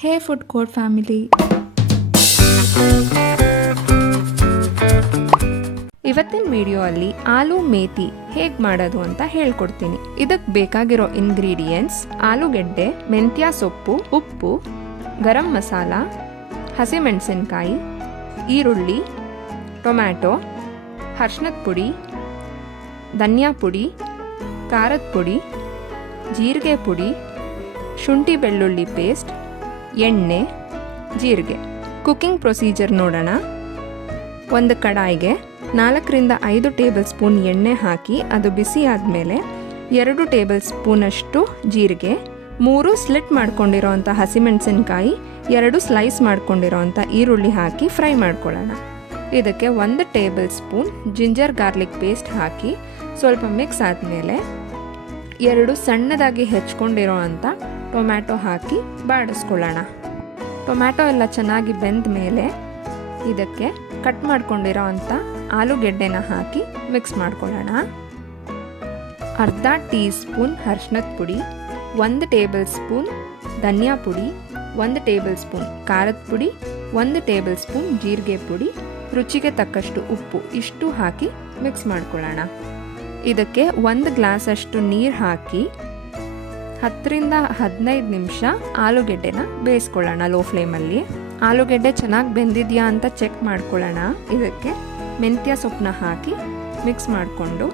ಹೇ food court family, ಇವತ್ತಿನ video ಅಲ್ಲಿ ಆಲೂ ಮೇಥಿ ಹೇಗೆ ಮಾಡೋದು ಅಂತ ಹೇಳ್ಕೊಡ್ತೀನಿ. ಇದಕ್ಕೆ ಬೇಕಾಗಿರೋ ಇಂಗ್ರೀಡಿಯೆಂಟ್ಸ್: ಆಲೂಗೆಡ್ಡೆ, ಮೆಂತ್ಯ ಸೊಪ್ಪು, ಉಪ್ಪು, ಗರಂ ಮಸಾಲ, ಹಸಿಮೆಣಸಿನಕಾಯಿ, ಈರುಳ್ಳಿ, ಟೊಮ್ಯಾಟೊ, ಅರಿಶಿನದ ಪುಡಿ, ಧನಿಯಾ ಪುಡಿ, ಖಾರದ ಪುಡಿ, ಜೀರಿಗೆ ಪುಡಿ, ಶುಂಠಿ ಬೆಳ್ಳುಳ್ಳಿ ಪೇಸ್ಟ್, ಎಣ್ಣೆ, ಜೀರಿಗೆ. ಕುಕ್ಕಿಂಗ್ ಪ್ರೊಸೀಜರ್ ನೋಡೋಣ. ಒಂದು ಕಡಾಯಿಗೆ 4ರಿಂದ 5 ಟೇಬಲ್ ಸ್ಪೂನ್ ಎಣ್ಣೆ ಹಾಕಿ ಅದು ಬಿಸಿ ಆದಮೇಲೆ 2 ಟೇಬಲ್ ಸ್ಪೂನಷ್ಟು ಜೀರಿಗೆ, 3 ಸ್ಲಿಟ್ ಮಾಡ್ಕೊಂಡಿರೋವಂಥ ಹಸಿಮೆಣಸಿನಕಾಯಿ, 2 ಸ್ಲೈಸ್ ಮಾಡ್ಕೊಂಡಿರೋವಂಥ ಈರುಳ್ಳಿ ಹಾಕಿ ಫ್ರೈ ಮಾಡ್ಕೊಳ್ಳೋಣ. ಇದಕ್ಕೆ 1 tablespoon ginger garlic paste ಹಾಕಿ ಸ್ವಲ್ಪ ಮಿಕ್ಸ್ ಆದಮೇಲೆ 2 ಸಣ್ಣದಾಗಿ ಹೆಚ್ಕೊಂಡಿರೋ ಅಂಥ ಟೊಮ್ಯಾಟೊ ಹಾಕಿ ಬಾಡಿಸ್ಕೊಳ್ಳೋಣ. ಟೊಮ್ಯಾಟೊ ಎಲ್ಲ ಚೆನ್ನಾಗಿ ಬೆಂದ ಮೇಲೆ ಇದಕ್ಕೆ ಕಟ್ ಮಾಡ್ಕೊಂಡಿರೋ ಅಂಥ ಆಲೂಗೆಡ್ಡೆನ ಹಾಕಿ ಮಿಕ್ಸ್ ಮಾಡ್ಕೊಳ್ಳೋಣ. ಅರ್ಧ ಟೀ ಸ್ಪೂನ್ ಅರಿಶಿನದ ಪುಡಿ, 1 ಟೇಬಲ್ ಸ್ಪೂನ್ ಧನಿಯಾ ಪುಡಿ, 1 ಟೇಬಲ್ ಸ್ಪೂನ್ ಖಾರದ ಪುಡಿ, 1 ಟೇಬಲ್ ಸ್ಪೂನ್ ಜೀರಿಗೆ ಪುಡಿ, ರುಚಿಗೆ ತಕ್ಕಷ್ಟು ಉಪ್ಪು, ಇಷ್ಟು ಹಾಕಿ ಮಿಕ್ಸ್ ಮಾಡ್ಕೊಳ್ಳೋಣ. ಇದಕ್ಕೆ 1 ಗ್ಲಾಸಷ್ಟು ನೀರು ಹಾಕಿ 10ರಿಂದ 15 ನಿಮಿಷ ಆಲೂಗೆಡ್ಡೆನ ಬೇಯಿಸ್ಕೊಳ್ಳೋಣ ಲೋ ಫ್ಲೇಮಲ್ಲಿ. ಆಲೂಗೆಡ್ಡೆ ಚೆನ್ನಾಗಿ ಬೆಂದಿದೆಯಾ ಅಂತ ಚೆಕ್ ಮಾಡ್ಕೊಳ್ಳೋಣ. ಇದಕ್ಕೆ ಮೆಂತ್ಯ ಸೊಪ್ಪನ್ನ ಹಾಕಿ ಮಿಕ್ಸ್ ಮಾಡಿಕೊಂಡು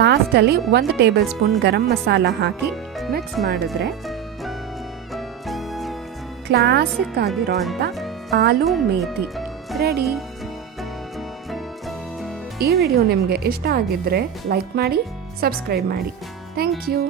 ಲಾಸ್ಟಲ್ಲಿ 1 ಟೇಬಲ್ ಸ್ಪೂನ್ ಗರಂ ಮಸಾಲ ಹಾಕಿ ಮಿಕ್ಸ್ ಮಾಡಿದ್ರೆ ಕ್ಲಾಸಿಕ್ ಆಗಿರೋ ಅಂಥ ಆಲೂ ಮೇಥಿ ರೆಡಿ. ಈ ವಿಡಿಯೋ ನಿಮಗೆ ಇಷ್ಟ ಆಗಿದ್ದರೆ ಲೈಕ್ ಮಾಡಿ, ಸಬ್ಸ್ಕ್ರೈಬ್ ಮಾಡಿ. Thank you.